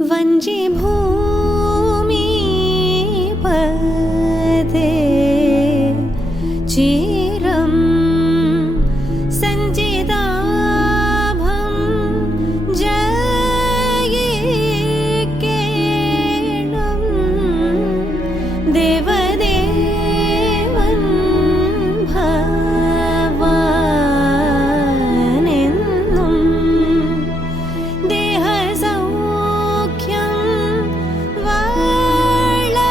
वंजी भूमि पदे चिरं संजिदाभं जयिकेणं देवदेवन् भवानेन्नुं देहसौख्यं വളർത്തേണം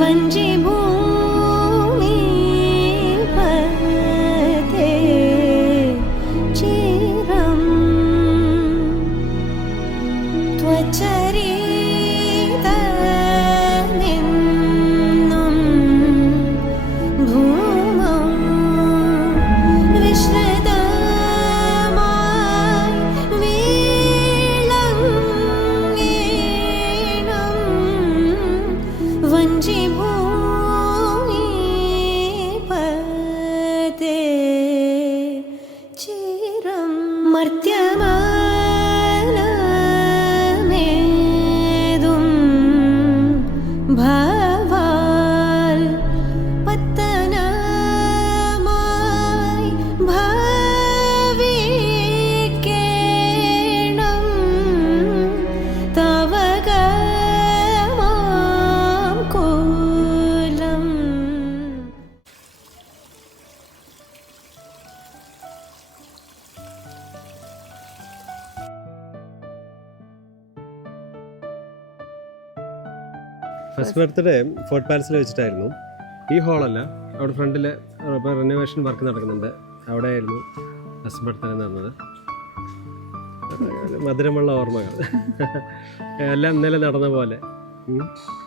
വഞ്ചി ഭൂമി പതേ ചിരം ത്വച്ചരിതമെന്നും ഭൂമൗ വിശ്രിതമായി വീളങ്ങേണം വഞ്ചി ഭൂമി പതേ ചിരം മർത്യമാനമേതും ഭവാൽ പത്തനമായി ഭവിക്കേണം തവകമാം കുലം. ഫസ്റ്റ് ബർത്ത്ഡേ ഫോർട്ട് പാലസിൽ വെച്ചിട്ടായിരുന്നു. ഈ ഹാളല്ല, അവിടെ ഫ്രണ്ടിൽ ഇപ്പോൾ റിനോവേഷൻ വർക്ക് നടക്കുന്നുണ്ട്. അവിടെ ആയിരുന്നു ഫസ്റ്റ് ബർത്ത്ഡേ നടന്നത്. മധുരമുള്ള ഓർമ്മകൾ എല്ലാം ഇന്നലെ നടന്ന പോലെ.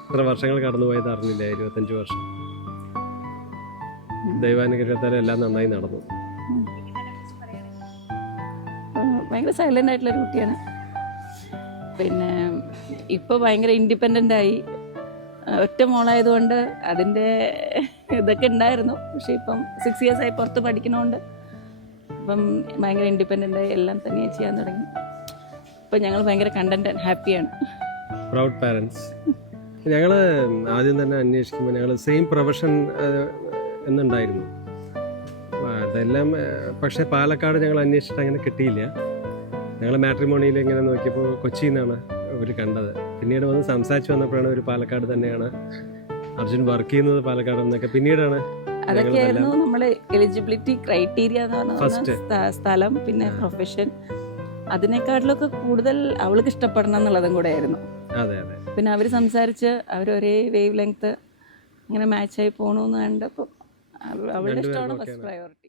ഇത്ര വർഷങ്ങൾ കടന്നുപോയത് അറിഞ്ഞില്ല. 25 വർഷം ദൈവാനുഗ്രഹത്താൽ എല്ലാം നന്നായി നടന്നു. ഭയങ്കര സൈലൻ്റ് ആയിട്ടുള്ളൊരു കുട്ടിയാണ്. പിന്നെ ഇപ്പോൾ ഭയങ്കര ഇൻഡിപെൻഡൻ്റ് ആയി. ഒറ്റ മോളായതുകൊണ്ട് അതിൻ്റെ ഇതൊക്കെ ഉണ്ടായിരുന്നു. പക്ഷേ ഇപ്പം 6 years ആയി പുറത്ത് പഠിക്കണോണ്ട് ഇപ്പം ഭയങ്കര ഇൻഡിപെൻഡൻ്റ് ആയി എല്ലാം തന്നെ ചെയ്യാൻ തുടങ്ങി. ഇപ്പം ഞങ്ങൾ ഭയങ്കര കണ്ടന്റ് ഹാപ്പിയാണ്. Proud parents. ഞങ്ങൾ ആദ്യം തന്നെ അന്വേഷിക്കുമ്പോൾ ഞങ്ങൾ സെയിം പ്രൊഫഷൻ എന്നുണ്ടായിരുന്നു. അതെല്ലാം പക്ഷേ പാലക്കാട് ഞങ്ങൾ അന്വേഷിച്ചിട്ട് അങ്ങനെ കിട്ടിയില്ല. ഞങ്ങൾ മാട്രിമോണിയിൽ ഇങ്ങനെ നോക്കിയപ്പോൾ കൊച്ചിയിൽ നിന്നാണ് ഇവർ കണ്ടത്. പിന്നീട് വന്ന് സംസാരിച്ച് വന്നപ്പോഴാണ് ഒരു പാലക്കാട് തന്നെയാണ് അർജുൻ വർക്ക് ചെയ്യുന്നത് പാലക്കാട് എന്നൊക്കെ പിന്നീടാണ്. അതൊക്കെയായിരുന്നു നമ്മളെ എലിജിബിലിറ്റി ക്രൈറ്റീരിയ എന്ന് പറഞ്ഞ സ്ഥലം, പിന്നെ പ്രൊഫഷൻ. അതിനേക്കാട്ടിലൊക്കെ കൂടുതൽ അവൾക്ക് ഇഷ്ടപ്പെടണം എന്നുള്ളതും കൂടെ ആയിരുന്നു. അതെ അതെ. പിന്നെ അവർ സംസാരിച്ച് അവർ ഒരേ വേവ് ലെങ്ത് ഇങ്ങനെ മാച്ചായി പോകണമെന്ന് കണ്ടപ്പോൾ അവളുടെ ഇഷ്ടമാണ് ഫസ്റ്റ് പ്രയോറിറ്റി.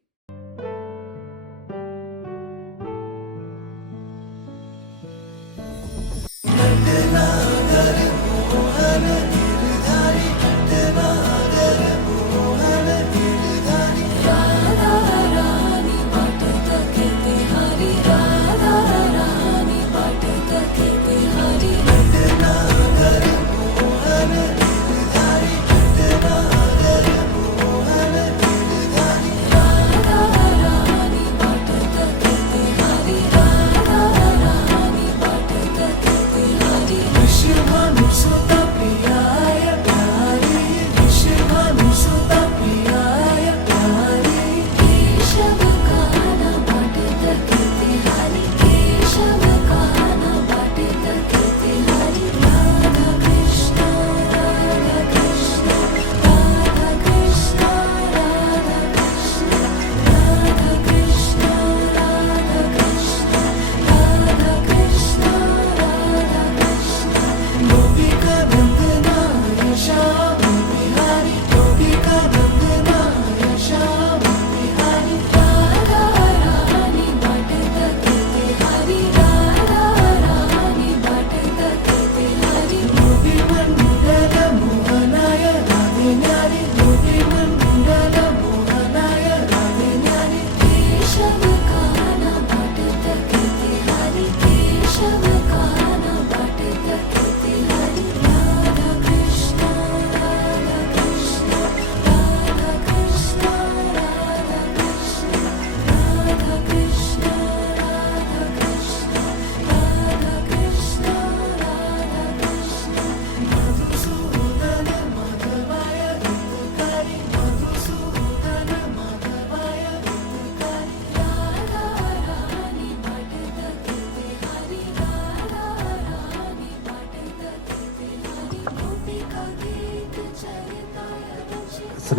सुता प्रिया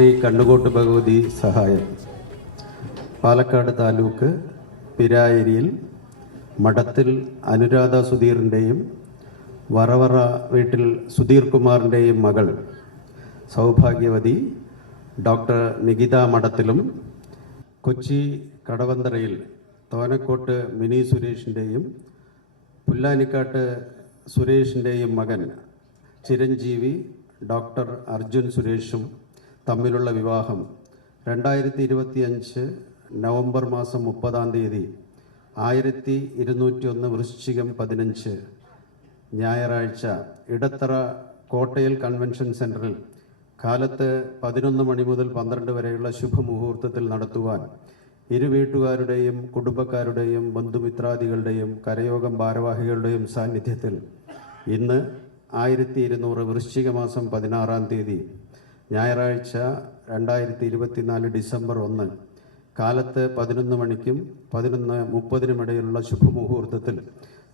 ശ്രീ കണ്ണുകോട്ട് ഭഗവതി സഹായം. പാലക്കാട് താലൂക്ക് പിരായിരിയിൽ മഠത്തിൽ അനുരാധ സുധീറിൻ്റെയും വറവറ വീട്ടിൽ സുധീർ കുമാറിൻ്റെയും മകൾ സൗഭാഗ്യവതി ഡോക്ടർ നികിത മഠത്തിലും കൊച്ചി കടവന്തറയിൽ തോനക്കോട്ട് മിനി സുരേഷിൻ്റെയും പുല്ലാനിക്കാട്ട് സുരേഷിൻ്റെയും മകൻ ചിരഞ്ജീവി ഡോക്ടർ അർജുൻ സുരേഷും തമ്മിലുള്ള വിവാഹം 2025 നവംബർ മാസം 30 1201 വൃശ്ചികം 15 ഞായറാഴ്ച ഇടത്തറ കോട്ടയിൽ കൺവെൻഷൻ സെൻറ്ററിൽ കാലത്ത് 11 മണി മുതൽ 12 വരെയുള്ള ശുഭമുഹൂർത്തത്തിൽ നടത്തുവാൻ ഇരു വീട്ടുകാരുടെയും കുടുംബക്കാരുടെയും ബന്ധുമിത്രാദികളുടെയും കരയോഗം ഭാരവാഹികളുടെയും സാന്നിധ്യത്തിൽ ഇന്ന് 1200 വൃശ്ചിക മാസം 16 ഞായറാഴ്ച 2024 ഡിസംബർ 1 കാലത്ത് 11 മണിക്കും 11:30 ഇടയിലുള്ള ശുഭമുഹൂർത്തത്തിൽ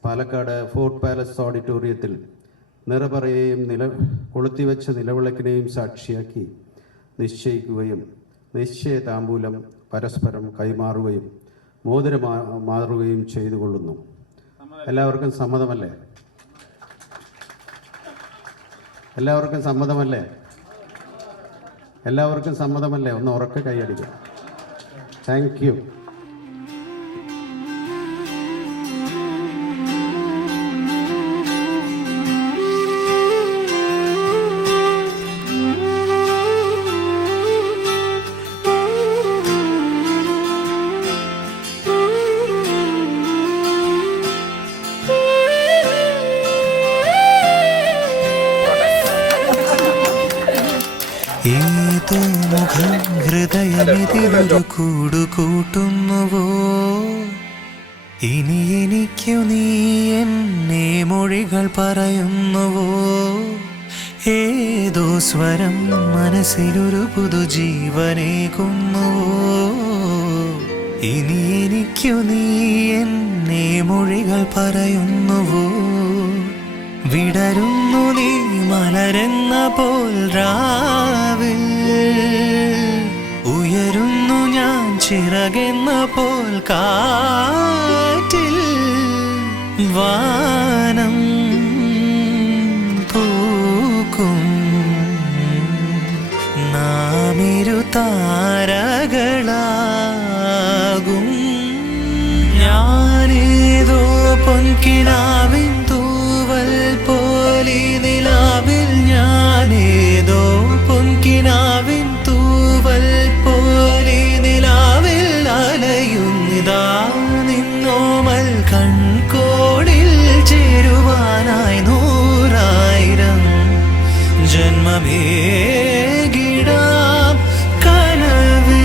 പാലക്കാട് ഫോർട്ട് പാലസ് ഓഡിറ്റോറിയത്തിൽ നിറപറയെയും കൊളുത്തിവെച്ച നിലവിളക്കിനെയും സാക്ഷിയാക്കി നിശ്ചയിക്കുകയും നിശ്ചയ താമ്പൂലം പരസ്പരം കൈമാറുകയും മോതിരമാറുകയും ചെയ്തു കൊള്ളുന്നു. എല്ലാവർക്കും സമ്മതമല്ലേ? എല്ലാവർക്കും സമ്മതമല്ലേ? എല്ലാവർക്കും സമ്മതമല്ലേ? ഒന്ന് ഉറക്കെ കൈയടിക്കാം. Thank you. ഏതോ മുഖം ഹൃദയമെതിലൊരു കൂടുകൂട്ടുന്നുവോ, ഇനി എനിക്കു നീ എന്നെ മൊഴികൾ പറയുന്നുവോ, ഏതോ സ്വരം മനസ്സിലൊരു പുതുജീവനേകുന്നുവോ, ഇനി എനിക്കു നീ എന്നെ മൊഴികൾ പറയുന്നുവോ, വിടരുന്നു നീ മലരെന്ന പോൽ രാവിൽ, ഉയരുന്നു ഞാൻ ചിറകെന്ന പോൽ കാറ്റിൽ, വാനം പൂക്കും നാമിരു താരകളാകും. ഞാനേതോ പൊൻകിനാവിൻ തൂവൽ പോലി നിലാവിൽ, ഞാനേതോ പൊൻകിനാവിൻ തൂവൽ പോലി നിലാവിൽ അലയുന്നിതാ നിന്നോമൽ കൺകോണിൽ ചേരുവാനായി 100,000 ജന്മമേകിടാം കനവേ.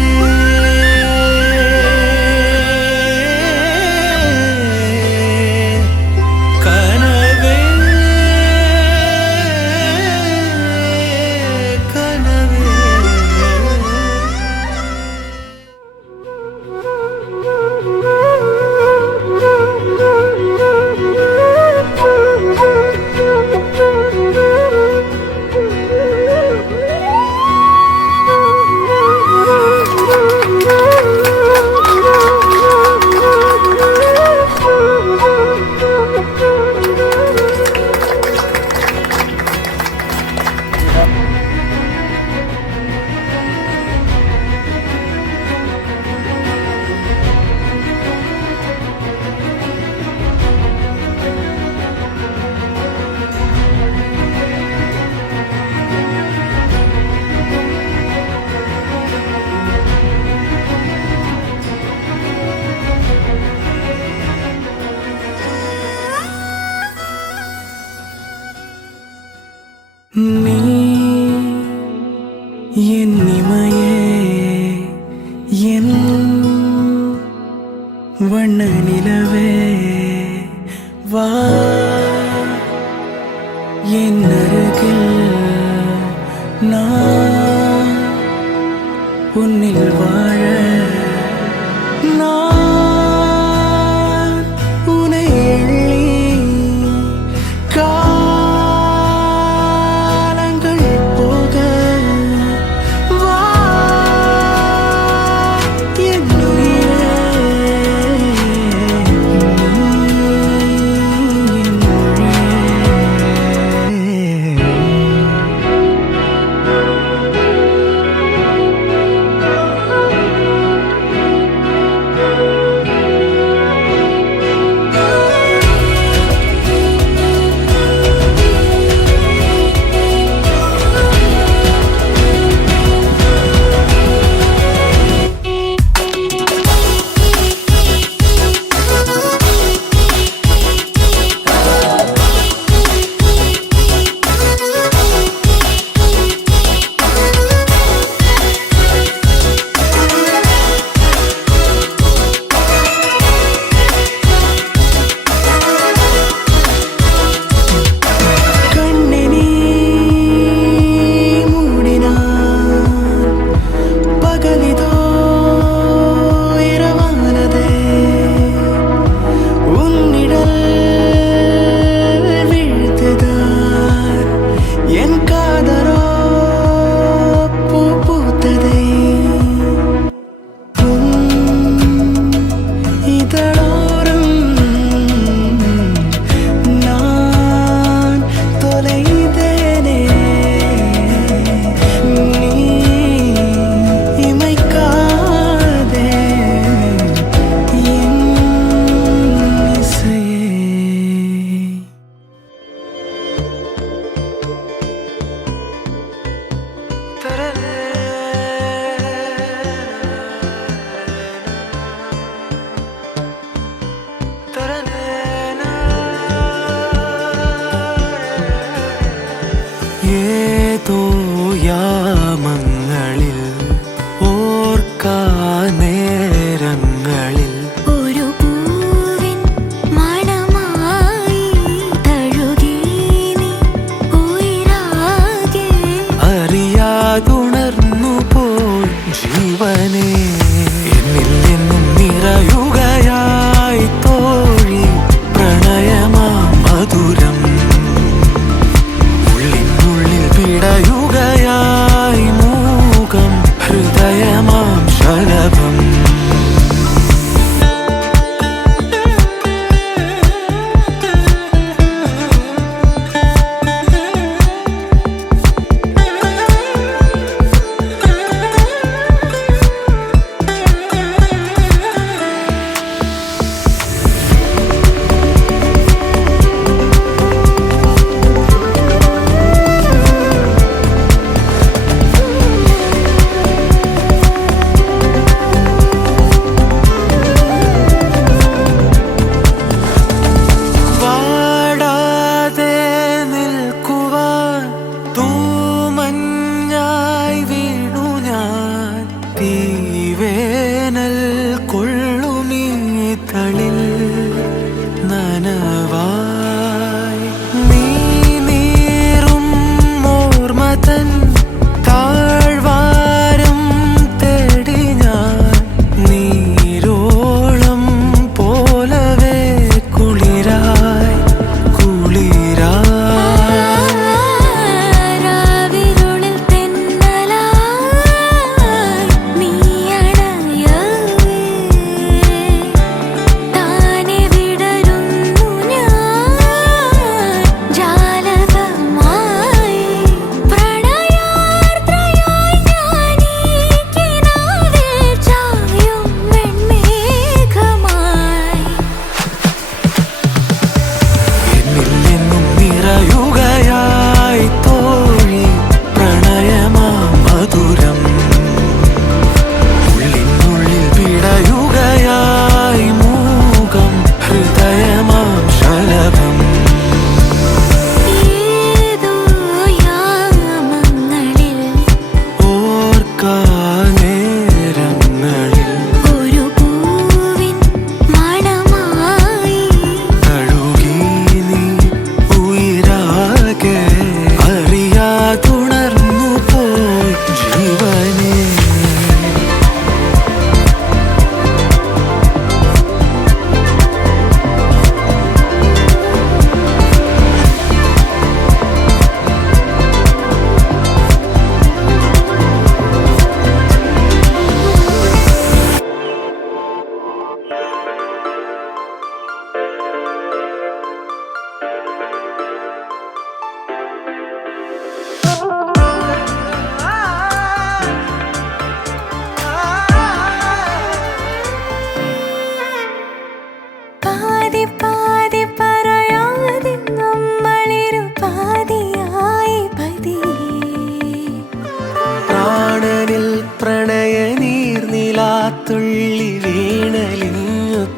നീ എന്നിമയേ എൻ വണ്ണനിലവേ വാ എന്നരുകിൽ நான் உன்னில் வாழ நான் உன்னை எண்ணி காலங்கள் போக வா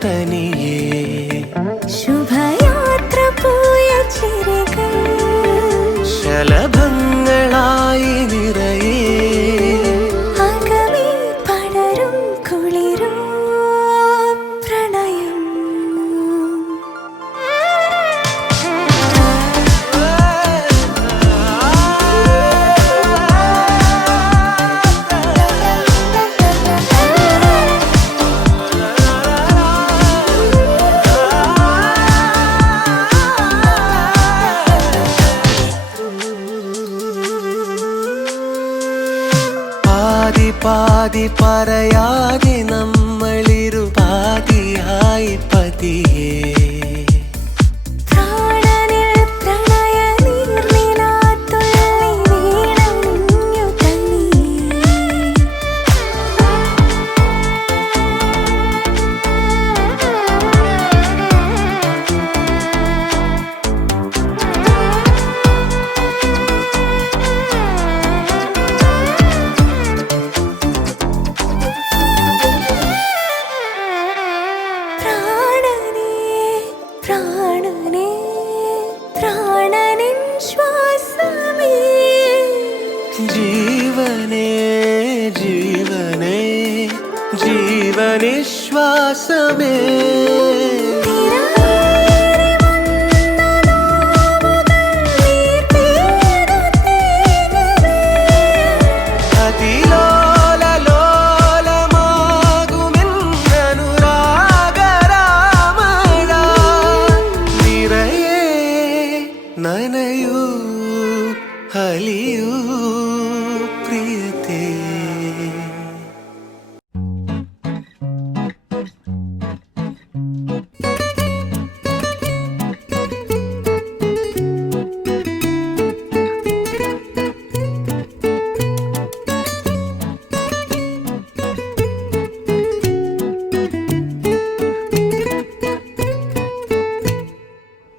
തനിയേ ശുഭയാത്ര പോയ ചിരകൾ ശലഭങ്ങളായി നിറയേ അകമേ പടരും കുളിരോ പ്രണയം പാതി പാതി പറയാതെ നമ്മളിരുപാതിയായി പതിയേ പ്രാണനിൽ പ്രണയ നീർനിലാത്തുള്ളി വീണണിഞ്ഞു തന്നിയേ പ്രാണനേ പ്രാണനേ പ്രാണനിൻ ശ്വാസമേ ജീവനേ ജീവനേ ജീവനിശ്വാസമേ തിരയേറി വന്ന നോവുകൾ നീർപെയ്തു തേങ്ങവേ അതിലോലലോലമാകുമെന്നനുരാഗരാമഴ നിറയേ നനയൂ അലിയൂ പ്രിയതേ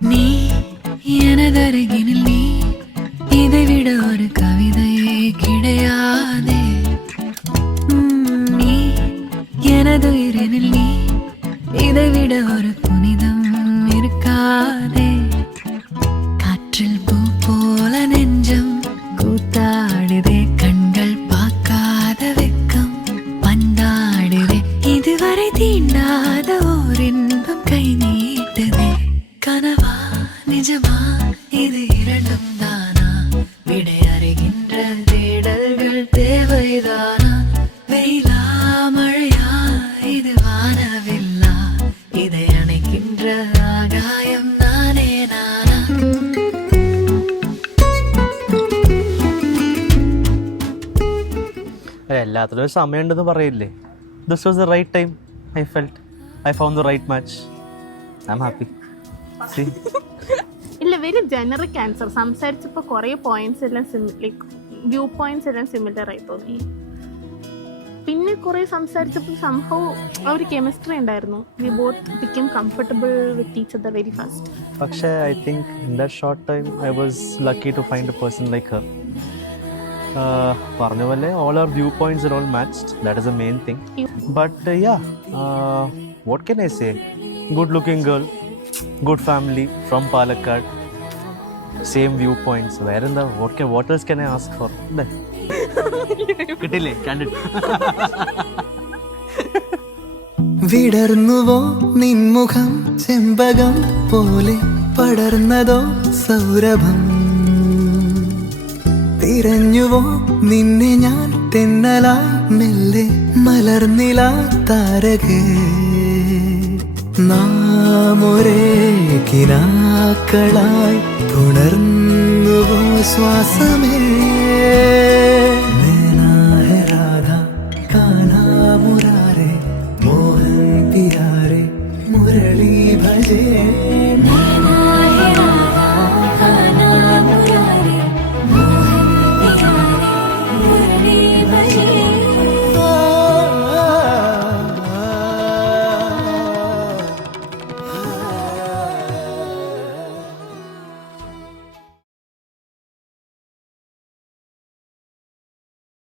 நீ எனதருகினில் நீ இதைவிட ஒரு கவிதையே கிடையாதே நீ எனதுயிரினில் நீ இதைவிட ஒரு புனிதம் இருக்காதே காற்றில் பூ போல நெஞ்சம் கூத்தாடுதே கண்கள் பார்க்காத வெக்கம் பந்தாடுதே இதுவரை தீண்டாத ஓர் இன்பம் கை நீட்டுதே கனவா நிஜமா இது இரண்டும் தானா விடை அறிகின்ற தேடல்கள் தேவைதானா வெயிலா மழையா இது வானவில்லா இதை அணைக்கின்ற ஆகாயம் நானே நானா എല്ലാത്തിലും ഒരു സമയമുണ്ടെന്ന് പറയില്ലേ. This was the right time. I felt I found the right match. I am happy. ഇല്ല, വെരി ജനറിക് ആൻസർ. സംസാരിച്ചപ്പോൾ കുറേ പോയിന്റ്സ് എല്ലാം ലൈക്ക് വ്യൂ പോയിന്റ്സ് എല്ലാം സിമിലർ ആയി തോന്നി. പിന്നെ കുറേ സംസാരിച്ചപ്പോൾ സംഭവം ആ ഒരു കെമിസ്ട്രി ഉണ്ടായിരുന്നു. We both become comfortable with each other very fast. പക്ഷേ I think in that short time I was lucky to find a person like her. പറഞ്ഞ പോലെ all our viewpoints are all matched. That is the main thing. But what can I say? Good looking girl, good family from Palakkad, same viewpoints. വേറെന്താ? What else can I ask for? കിട്ടില്ലേ? Candid. വിടർന്നുവോ നിൻമുഖം ചെമ്പകം പോലെ പടർന്നതോ സൗരഭം തിരഞ്ഞുവോ നിന്നെ ഞാൻ തെന്നലായി മെല്ലെ മലർന്നില താരകേ നാം ഒരേ കിനാക്കളായി തുടർന്നുവോ ശ്വാസമേ Naina high Radha കാനാ മുരാരേ Mohan പിയാരേ Murali ഭജേ